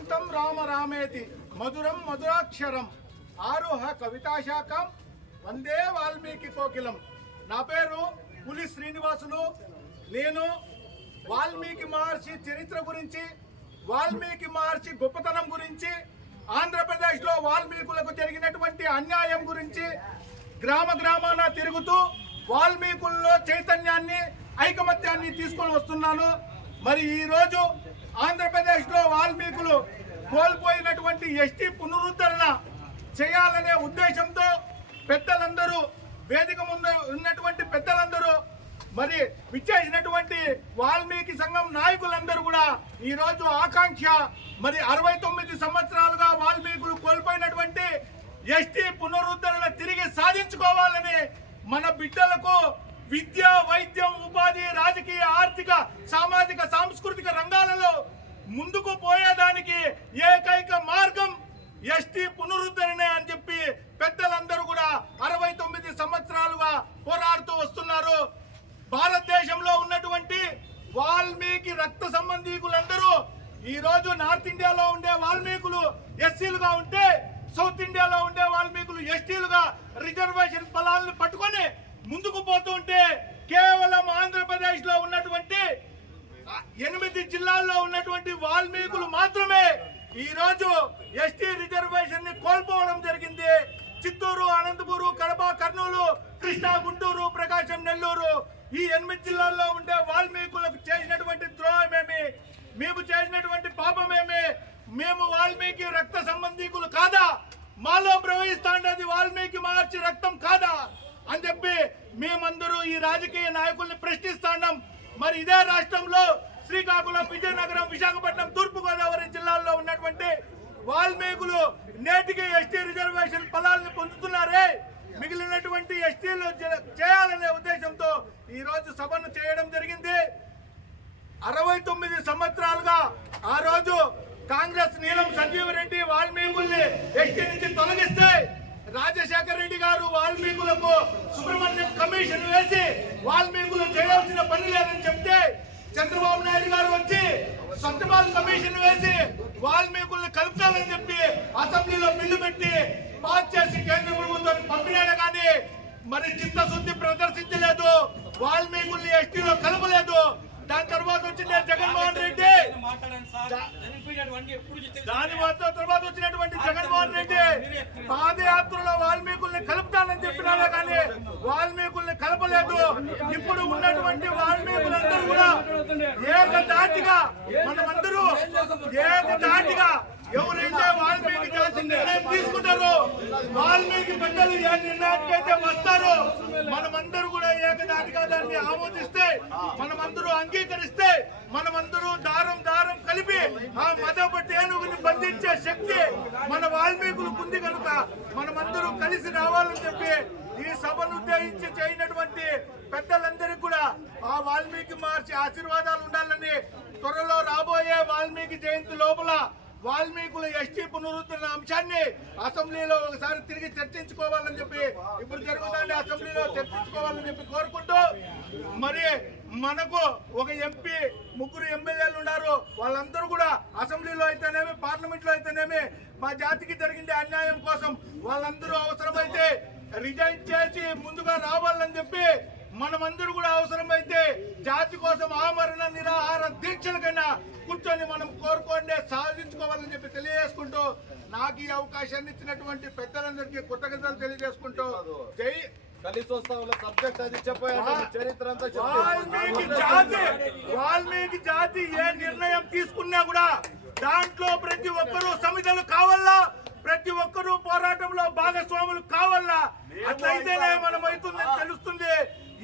రామ రామేతి. మధురం మధురాక్షరం. ఆరోహ కవితాశాఖం. వందే వాల్మీకి కోకిలం. నా పేరు పులి శ్రీనివాసులు. నేను వాల్మీకి మహర్షి చరిత్ర గురించి వాల్మీకి మహర్షి గొప్పతనం గురించి ఆంధ్రప్రదేశ్లో వాల్మీకులకు జరిగినటువంటి అన్యాయం గురించి గ్రామ గ్రామాన తిరుగుతూ వాల్మీకుల్లో చైతన్యాన్ని ఐకమత్యాన్ని తీసుకొని వస్తున్నాను. మరి ఈరోజు ఆంధ్రప్రదేశ్లో ఆంధ్రప్రదేశ్లో వాల్మీకులు కోల్పోయినటువంటి ఎస్టీ పునరుద్ధరణ చేయాలనే ఉద్దేశంతో పెద్దలందరూ వేదిక ముందు ఉన్నటువంటి పెద్దలందరూ మరి విచ్చేసినటువంటి వాల్మీకి సంఘం నాయకులందరూ కూడా ఈ రోజు ఆకాంక్ష మరి అరవై తొమ్మిది సంవత్సరాలుగా వాల్మీకులు కోల్పోయినటువంటి ఎస్టీ పునరుద్ధరణ తిరిగి సాధించుకోవాలని మన బిడ్డలకు విద్య వైద్యం ఉపాధి రాజకీయ ఆర్థిక సామాజిక సాంస్కృతిక రంగాలలో ముందుకు పోయేదానికి ఏకైక మార్గం ఎస్టీ పునరుద్ధరణే అని చెప్పి పెద్దలందరూ కూడా అరవై తొమ్మిది సంవత్సరాలుగా పోరాడుతూ వస్తున్నారు భారతదేశంలో ఉన్నటువంటి వాల్మీకి రక్త సంబంధీకులందరూ ఈ రోజు నార్త్ ఇండియాలో ఉండే వాల్మీకులు ఎస్సీలుగా ఉంటే సౌత్ ఇండియాలో ఉండే వాల్మీకులు ఎస్టీలుగా రిజర్వేషన్ ఫలాలను పట్టుకొని ముందుకు పోతుంటే కేవలం ఆంధ్రప్రదేశ్లో ఉన్నటువంటి ఎనిమిది జిల్లాల్లో ఉన్నటువంటి వాల్మీకులు మాత్రమే ఈ రోజు ఎస్టీ రిజర్వేషన్ని కోల్పో మాలో ప్రవహిస్తాండేది వాల్మీకి మార్చి రక్తం కాదా అని చెప్పి మేమందరూ ఈ రాజకీయ నాయకుల్ని ప్రశ్నిస్తాండం. మరి ఇదే రాష్ట్రంలో శ్రీకాకుళం విజయనగరం విశాఖపట్నం తూర్పు గోదావరి జిల్లాల్లో ఉన్నటువంటి వాల్మీకులు నేటికి ఎస్టీ రిజర్వేషన్ ఫలాలను పొందుతున్నారే. మిగిలినటువంటి ఎస్టీలు చేయాలనే ఉద్దేశంతో ఈ రోజు సభను చేయడం జరిగింది. అరవై తొమ్మిది సంవత్సరాలుగా ఆ రోజు కాంగ్రెస్ నీలం సంజీవ్ రెడ్డి వాల్మీకుల్ని ఎస్టీ నుంచి తొలగిస్తే రాజశేఖర రెడ్డి గారు వాల్మీకులకు సుబ్రహ్మణ్యం కమిషన్ వేసి వాల్మీకులు చేయాల్సిన పని లేదని చెప్తే చంద్రబాబు నాయుడు గారు వచ్చి సత్యపాల్ కమిషన్ వేసి వాల్మీకుల్ని కలుపుతానని చెప్పి అసెంబ్లీలో బిల్లు పెట్టి పాస్ చేసి కేంద్ర ప్రభుత్వాన్ని పంపినాడు కానీ మరి చిత్తశుద్ధి ప్రదర్శించలేదు. వాల్మీకుల్ని ఎస్టీలో కలపలేదు. దాని తర్వాత వచ్చిన జగన్మోహన్ రెడ్డి. దాని తర్వాత వచ్చినటువంటి జగన్మోహన్ రెడ్డి పాదయాత్రలో వాల్మీకుల్ని కలుపుతానని చెప్పినాడే కానీ వాల్మీకుల్ని కలపలేదు. ఇప్పుడు ఉన్నటువంటి వాల్మీకులందరూ కూడా ఏకదాటిగా మనమందరూ ఏకదాటిగా ఎవరైతే వాల్మీకి చేసిన నిర్ణయం తీసుకుంటారో వాల్మీకి బిడ్డలు ఏ నిర్ణయానికైతే వస్తారో మనమందరూ కూడా ఏకదాటిగా దాన్ని ఆమోదిస్తే మనమందరూ అంగీకరిస్తే మనమందరూ దారం దారం కలిపి ఆ మదప టేనుగుని బంధించే శక్తి మన వాల్మీకులకు ఉంది కనుక మనమందరూ కలిసి రావాలని చెప్పి ఈ సభను ఉద్దేశించి చేయనటువంటి పెద్దలందరికీ కూడా ఆ వాల్మీకి మార్చి ఆశీర్వాదాలు ఉండాలని త్వరలో రాబోయే వాల్మీకి జయంతి లోపల వాల్మీకుల ఎస్టీ పునరుద్ధరణ అంశాన్ని అసెంబ్లీలో ఒకసారి తిరిగి చర్చించుకోవాలని చెప్పి ఇప్పుడు జరుగుతుంది అసెంబ్లీలో చర్చించుకోవాలని చెప్పి కోరుకుంటూ మరి మనకు ఒక ఎంపీ ముగ్గురు ఎమ్మెల్యేలు ఉన్నారు. వాళ్ళందరూ కూడా అసెంబ్లీలో అయితేనేమి పార్లమెంట్లో అయితేనేమి మా జాతికి జరిగింది అన్యాయం కోసం వాళ్ళందరూ అవసరమైతే రిజైన్ చేసి ముందుగా రావాలని చెప్పి మనమందరూ కూడా అవసరమైతే జాతి కోసం దీక్షలకైనా కూర్చొని మనం కోరుకోండి సాధించుకోవాలని చెప్పి తెలియజేసుకుంటూ నాకు ఈ అవకాశాన్ని ఇచ్చినటువంటి పెద్దలందరికీ కృతజ్ఞతలు తెలియజేసుకుంటూ జై కలిసోత్సవంలో సబ్జెక్ట్ అది చెప్పారు చరిత్ర అంతా వాల్మీకి జాతి వాల్మీకి జాతి ఏ నిర్ణయం తీసుకున్నా కూడా దాంట్లో ప్రతి ఒక్కరూ సమిధలు కావాలా ప్రతి ఒక్కరూ పోరాటంలో భాగస్వాములు కావాలా అట్లయితేనే మనం అవుతుందని తెలుస్తుంది.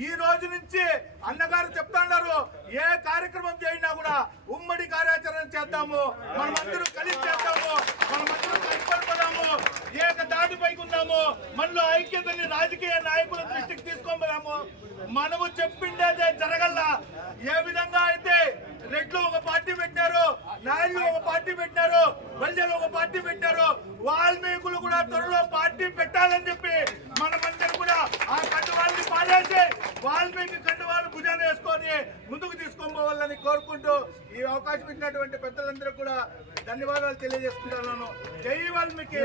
ఈ రోజు నుంచి అన్నగారు చెప్తాన్నారు ఏ కార్యక్రమం చేయినా కూడా ఉమ్మడి కార్యాచరణ చేద్దాము. మనమందరూ కలిసి చేద్దాము. మనమందరూ కలిపడదాము ఏక దాటిపైకి ఉందాము. మనలో ఐక్యతని రాజకీయ నాయకుల దృష్టికి తీసుకోబోదాము మనము చెప్పిండేదే జరగల ఏ విధంగా అయితే రెడ్లు ఒక పార్టీ పెట్టినారు నాయుడు ఒక పార్టీ పెట్టినారు బలిజలు ఒక పార్టీ పెట్టారు వాల్మీకులు కూడా త్వరలో పార్టీ పెట్టాలని చెప్పి మనమందరం కూడా ఆ కండువాళ్ళని పాడేసి వాల్మీకి కండువాళ్ళు భుజాన్ని వేసుకొని ముందుకు తీసుకొని కోరుకుంటూ ఈ అవకాశం ఇచ్చినటువంటి పెద్దలందరూ కూడా ధన్యవాదాలు తెలియజేసుకుంటున్నాను. జై వాల్మీకి!